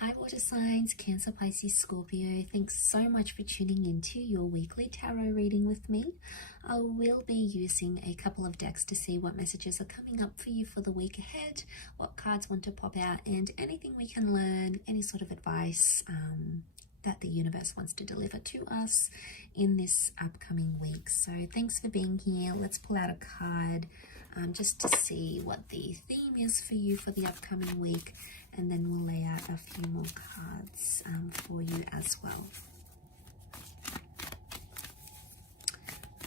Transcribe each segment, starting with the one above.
Hi water signs, Cancer, Pisces, Scorpio. Thanks so much for tuning into your weekly tarot reading with me. I will be using a couple of decks to see what messages are coming up for you for the week ahead, what cards want to pop out, and anything we can learn, any sort of advice that the universe wants to deliver to us in this upcoming week. So thanks for being here. Let's pull out a card just to see what the theme is for you for the upcoming week, and then we'll lay out a few more cards for you as well.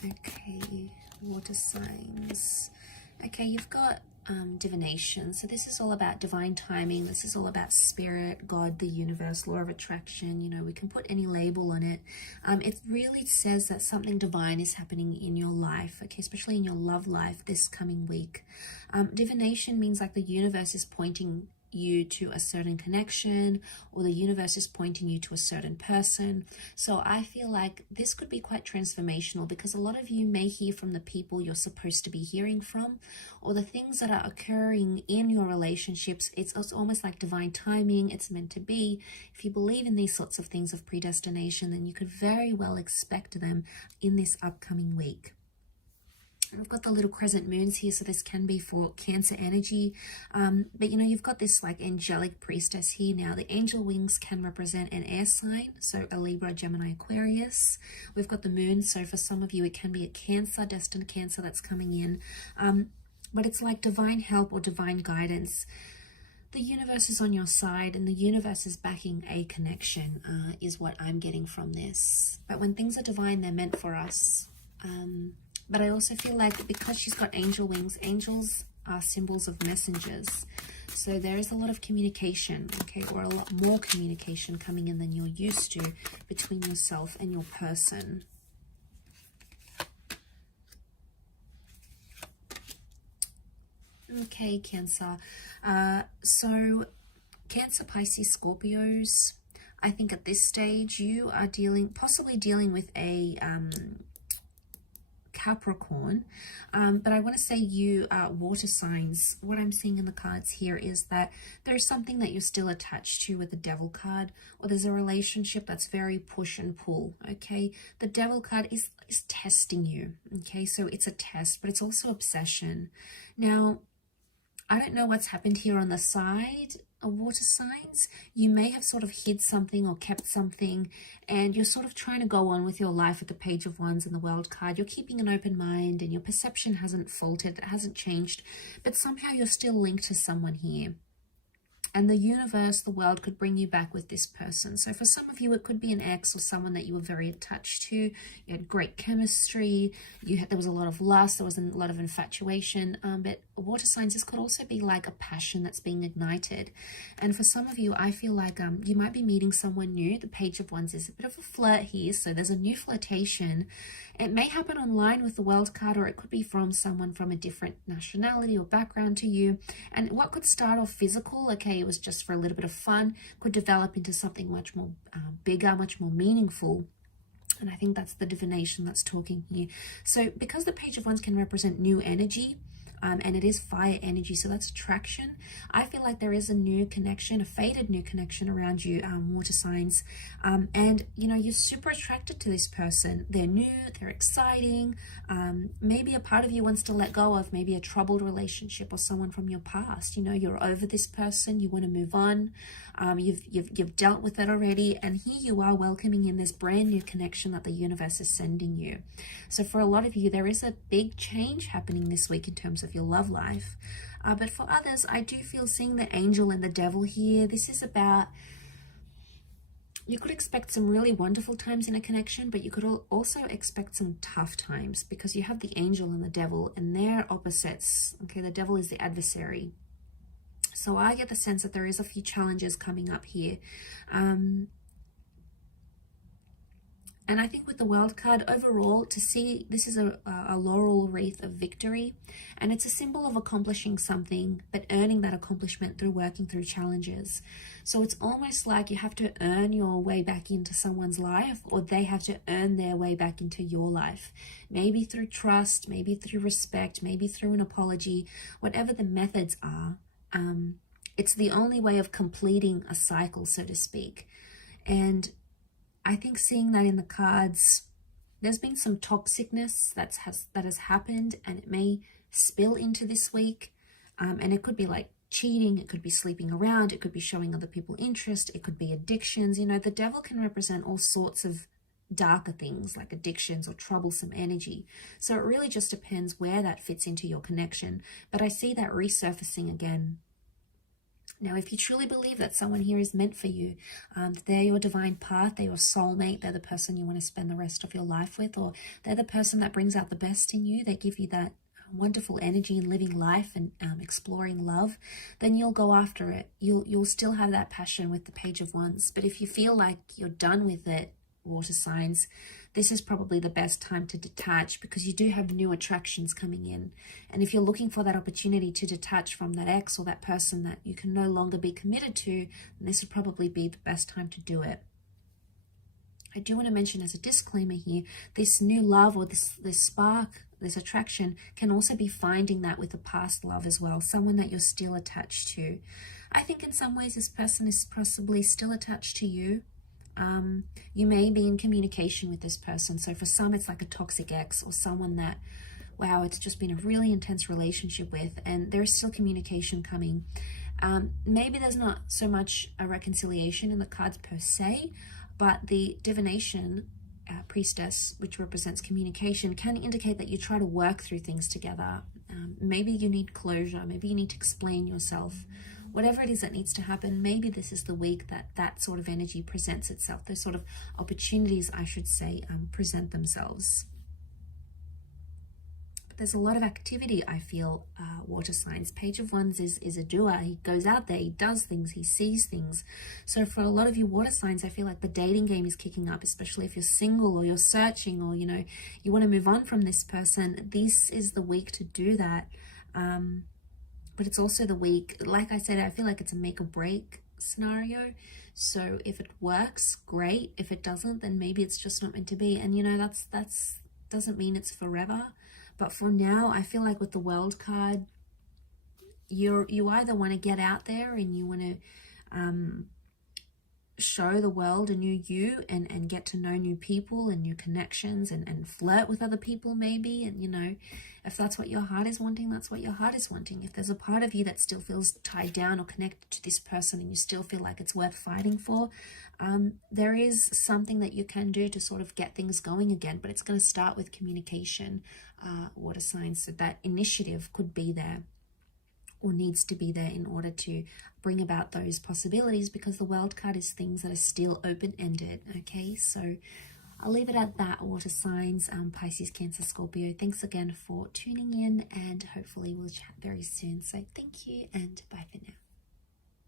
Okay, water signs. Okay, you've got divination. So this is all about divine timing. This is all about spirit, God, the universe, law of attraction. You know, we can put any label on it. It really says that something divine is happening in your life, okay, especially in your love life this coming week. Divination means like the universe is pointing you to a certain connection, or the universe is pointing you to a certain person. So I feel like this could be quite transformational, because a lot of you may hear from the people you're supposed to be hearing from, or the things that are occurring in your relationships. It's almost like divine timing. It's meant to be. If you believe in these sorts of things of predestination, then you could very well expect them in this upcoming week. We've got the little crescent moons here, so this can be for Cancer energy. But you know, you've got this like angelic priestess here now. The angel wings can represent an air sign, so a Libra, Gemini, Aquarius. We've got the moon, so for some of you it can be a Cancer, destined Cancer that's coming in. But it's like divine help or divine guidance. The universe is on your side, and the universe is backing a connection, is what I'm getting from this. But when things are divine, they're meant for us. But I also feel like because she's got angel wings, angels are symbols of messengers. So there is a lot of communication, okay, or a lot more communication coming in than you're used to between yourself and your person. Okay, Cancer. So Cancer, Pisces, Scorpios, I think at this stage you are possibly dealing with a Capricorn, but I want to say you are water signs. What I'm seeing in the cards here is that there's something that you're still attached to with the Devil card, or there's a relationship that's very push and pull, okay? The Devil card is testing you, okay? So it's a test, but it's also obsession. Now, I don't know what's happened here on the side of water signs. You may have sort of hid something or kept something, and you're sort of trying to go on with your life with the Page of Wands and the World card. You're keeping an open mind, and your perception hasn't faltered, it hasn't changed, but somehow you're still linked to someone here. And the universe, the world, could bring you back with this person. So for some of you, it could be an ex or someone that you were very attached to. You had great chemistry. There was a lot of lust. There was a lot of infatuation. But water signs, this could also be like a passion that's being ignited. And for some of you, I feel like you might be meeting someone new. The Page of Wands is a bit of a flirt here. So there's a new flirtation. It may happen online with the World card, or it could be from someone from a different nationality or background to you. And what could start off physical, okay, it was just for a little bit of fun, could develop into something much more bigger, much more meaningful. And I think that's the divination that's talking here. So because the Page of Wands can represent new energy, and it is fire energy, so that's attraction, I feel like there is a new connection, a faded new connection around you, water signs. And you know, you're super attracted to this person. They're new, they're exciting. Maybe a part of you wants to let go of maybe a troubled relationship or someone from your past. You know, you're over this person, you want to move on. You've dealt with it already, and here you are welcoming in this brand new connection that the universe is sending you. So for a lot of you, there is a big change happening this week in terms of your love life. But for others, I do feel seeing the angel and the devil here. This is about, you could expect some really wonderful times in a connection, but you could also expect some tough times, because you have the angel and the devil, and they're opposites. Okay, the devil is the adversary. So I get the sense that there is a few challenges coming up here. And I think with the World card overall, to see this is a laurel wreath of victory, and it's a symbol of accomplishing something, but earning that accomplishment through working through challenges. So it's almost like you have to earn your way back into someone's life, or they have to earn their way back into your life. Maybe through trust, maybe through respect, maybe through an apology, whatever the methods are. It's the only way of completing a cycle, so to speak. And I think seeing that in the cards, there's been some toxicness that has happened, and it may spill into this week. And it could be like cheating, it could be sleeping around, it could be showing other people interest, it could be addictions. You know, the devil can represent all sorts of darker things like addictions or troublesome energy. So it really just depends where that fits into your connection. But I see that resurfacing again. Now, if you truly believe that someone here is meant for you, they're your divine path, they're your soulmate, they're the person you want to spend the rest of your life with, or they're the person that brings out the best in you, they give you that wonderful energy in living life and exploring love, then you'll go after it. You'll still have that passion with the Page of Wands. But if you feel like you're done with it, water signs, this is probably the best time to detach, because you do have new attractions coming in. And if you're looking for that opportunity to detach from that ex or that person that you can no longer be committed to, then this would probably be the best time to do it. I do want to mention as a disclaimer here, this new love or this spark, this attraction can also be finding that with a past love as well, someone that you're still attached to. I think in some ways this person is possibly still attached to you. You may be in communication with this person. So for some, it's like a toxic ex or someone that, wow, it's just been a really intense relationship with, and there's still communication coming. Maybe there's not so much a reconciliation in the cards per se, but the divination priestess, which represents communication, can indicate that you try to work through things together. Maybe you need closure. Maybe you need to explain yourself. Whatever it is that needs to happen, maybe this is the week that that sort of energy presents itself. Those sort of opportunities, I should say, present themselves. But there's a lot of activity, I feel, water signs. Page of Wands is a doer. He goes out there, he does things, he sees things. So for a lot of you water signs, I feel like the dating game is kicking up, especially if you're single or you're searching, or, you know, you want to move on from this person. This is the week to do that. But it's also the week, like I said, I feel like it's a make or break scenario. So if it works, great. If it doesn't, then maybe it's just not meant to be. And you know, that's doesn't mean it's forever. But for now, I feel like with the World card, you either want to get out there and you want to show the world a new you and get to know new people and new connections and flirt with other people maybe. And, you know, if that's what your heart is wanting, that's what your heart is wanting. If there's a part of you that still feels tied down or connected to this person and you still feel like it's worth fighting for, there is something that you can do to sort of get things going again. But it's going to start with communication, water signs. So that initiative could be there, or needs to be there, in order to bring about those possibilities, because the World card is things that are still open-ended. Okay, so I'll leave it at that, water signs, Pisces, Cancer, Scorpio. Thanks again for tuning in, and hopefully we'll chat very soon. So thank you, and bye for now.